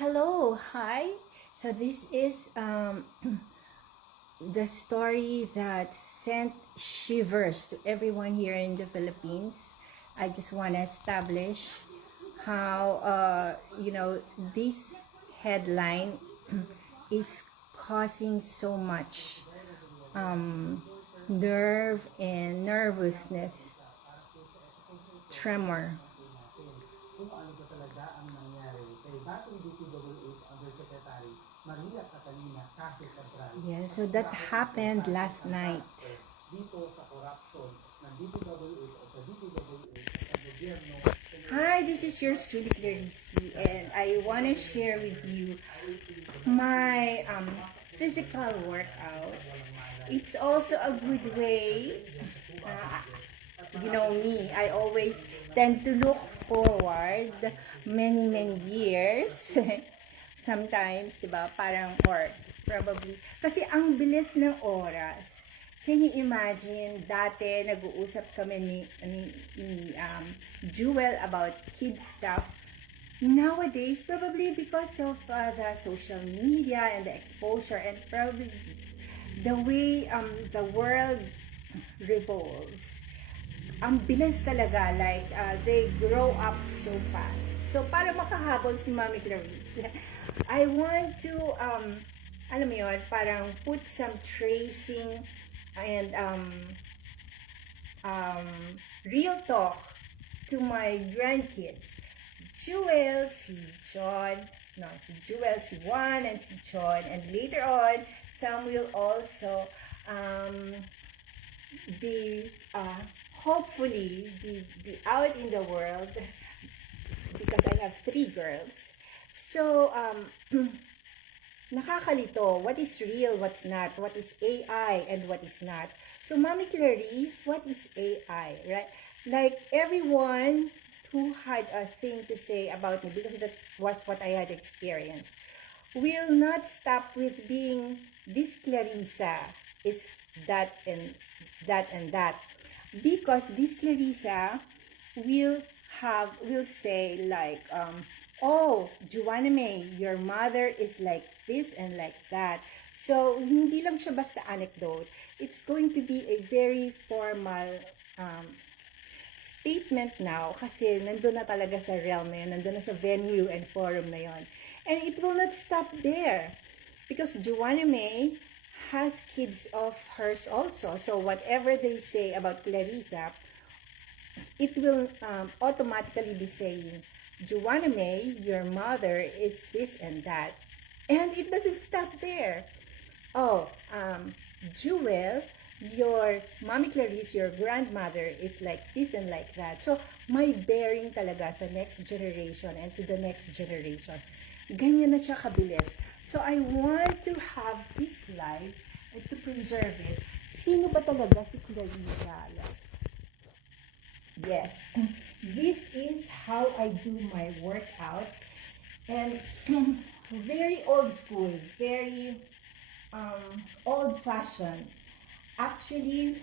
Hello, hi. So this is the story that sent shivers to everyone here in the Philippines. I just want to establish how this headline is causing so much nerve and nervousness, tremor. Kung ano ba talaga ang nangyari kay dating DPWH Undersecretary Maria Catalina Case Cabral. Yeah, so that happened last night. Dito sa corruption ng DPWH o sa DPWH at ang gobyerno. Hi, this is yours truly, Clarice, and I want to share with you my physical workout. It's also a good way. You know me, I always tend to look forward many years. Sometimes, di ba, parang, or probably, kasi ang bilis ng oras. Can you imagine, dati nag-uusap kami ni Jewel about kids stuff. Nowadays, probably because of the social media and the exposure and probably the way the world revolves, ang bilis talaga, like they grow up so fast. So para makahabol si Mami Clarice, I want to alam mo yun, parang put some tracing and real talk to my grandkids. Si Jewel, si John, no, si Jewel, si Juan, and si John, and later on, some will also be hopefully be out in the world because I have 3 girls. So nakakalito, what is real, what's not, what is AI and what is not. So Mami Clarice, what is AI, right? Like everyone who had a thing to say about me, because that was what I had experienced, will not stop with being this Clarissa is that and that and that, because this Clarissa will say like oh, Joanna May, your mother is like this and like that. So hindi lang siya basta anecdote, it's going to be a very formal statement now, kasi nandun na talaga sa realm na yun, nandun na sa venue and forum na yun. And it will not stop there, because Joanna May has kids of hers also. So whatever they say about Clarissa, it will automatically be saying, Joanna May, your mother is this and that. And it doesn't stop there. Oh, Jewel, your Mommy Clarice, your grandmother is like this and like that. So, may bearing talaga sa next generation and to the next generation. Ganyan na siya kabilis. So, I want to have this life and to preserve it. Sino ba talaga si Clarissa? Yes, this is how I do my workout. And very old school, very old-fashioned. Actually,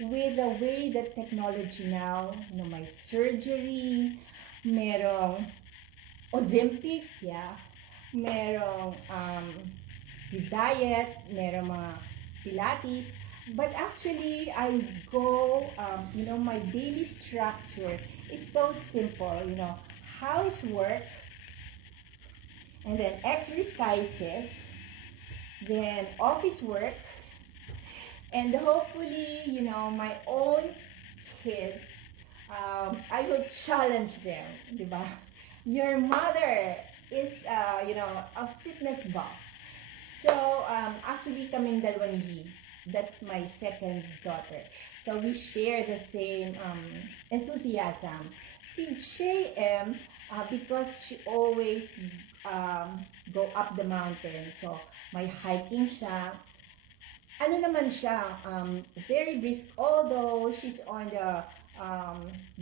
with the way that technology now, may surgery, merong Ozempic, yeah, merong diet, merong mga Pilates, but actually I go, my daily structure is so simple, housework, and then exercises, then office work, and hopefully, my own kids, I will challenge them, diba? Your mother is, a fitness buff. So, actually, kaming dalawa ni Lee, that's my second daughter. So, we share the same enthusiasm. Si JM, because she always go up the mountain. So, may hiking siya. Ano naman siya, very brisk, although she's on the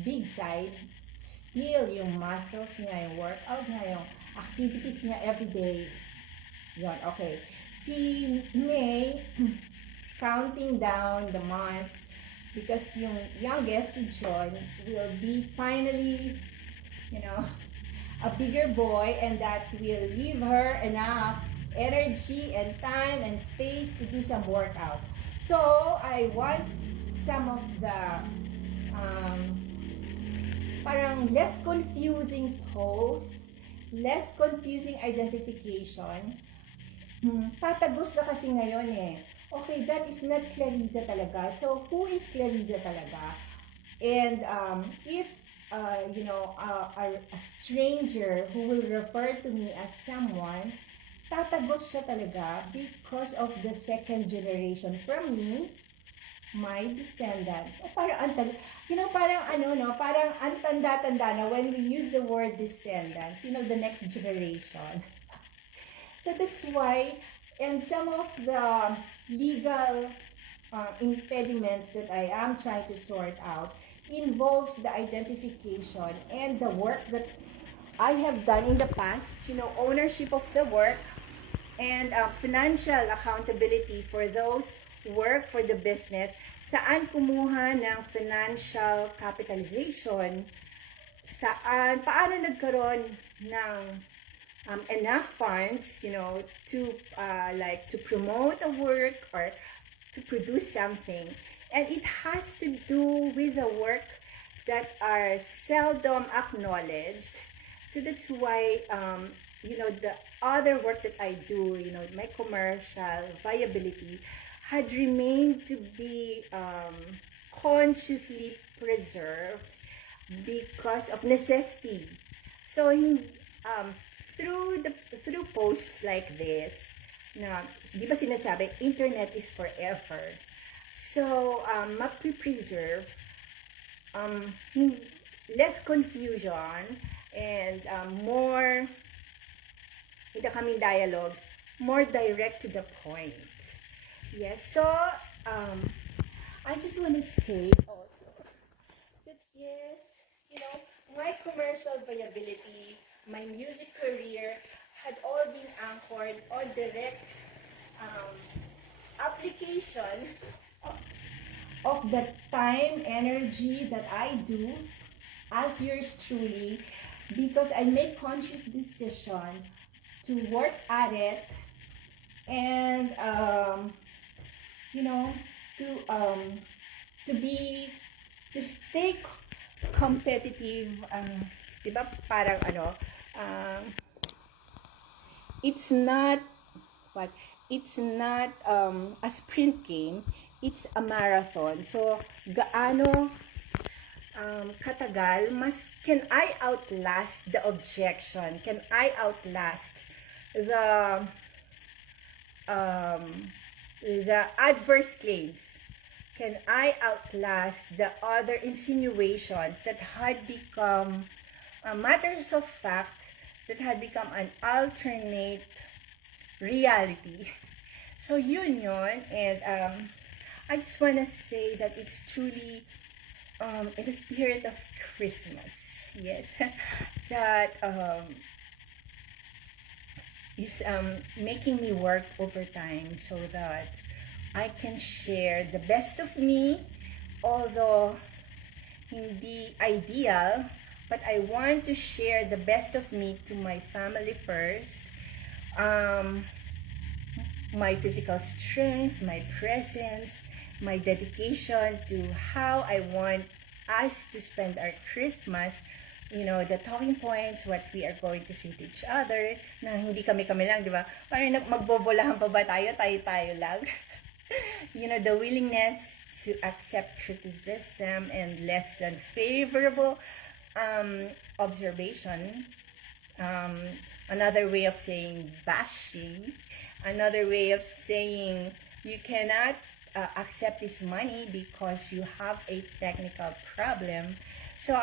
big side, still yung muscles niya, yung workout niya, yung activities niya everyday. Yon, okay. Si May, counting down the months, because yung youngest, si John, will be finally, a bigger boy, and that will leave her enough energy and time and space to do some workout. So I want some of the um, parang less confusing posts, less confusing identification. Tatagos na kasi ngayon eh. Okay, that is not Clariza talaga. So, who is Clariza talaga? And if, a stranger who will refer to me as someone, tatagos siya talaga because of the second generation from me, my descendants. O parang parang antanda-tanda na when we use the word descendants, the next generation. So that's why, and some of the legal impediments that I am trying to sort out involves the identification and the work that I have done in the past, ownership of the work and financial accountability for those who work for the business, saan kumuha ng financial capitalization, paano nagkaroon ng enough funds, to promote a work or to produce something. And it has to do with the work that are seldom acknowledged. So that's why, the other work that I do, my commercial viability had remained to be consciously preserved because of necessity. So, through posts like this, na, di ba sinasabi, internet is forever. So, mapipreserve, less confusion, and more, in the coming dialogues, more direct to the point. Yes, so, I just want to say also that yes, my commercial viability, my music career had all been anchored on direct application of the time, energy that I do as yours truly, because I make conscious decision to work at it and to stay competitive. Diba parang it's not a sprint game, it's a marathon. So gaano katagal can I outlast the objection, can I outlast the adverse claims, can I outlast the other insinuations that had become matters of fact, that had become an alternate reality. So yun, and I just want to say that it's truly in the spirit of Christmas, yes, that is making me work overtime so that I can share the best of me, although hindi ideal, but I want to share the best of me to my family first. My physical strength, my presence, my dedication to how I want us to spend our Christmas, the talking points, what we are going to say to each other, na hindi kami-kami lang, di ba? Parang magbobolahan pa ba tayo lang? The willingness to accept criticism and less than favorable observation. Another way of saying bashing. Another way of saying you cannot accept this money because you have a technical problem. So,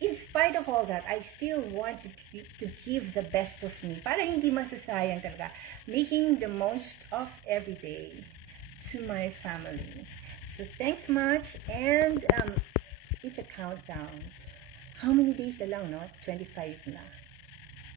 in spite of all that, I still want to give the best of me para hindi masasayang talaga. Making the most of every day to my family. So, thanks much, and it's a countdown. How many days na lang, no? 25 na.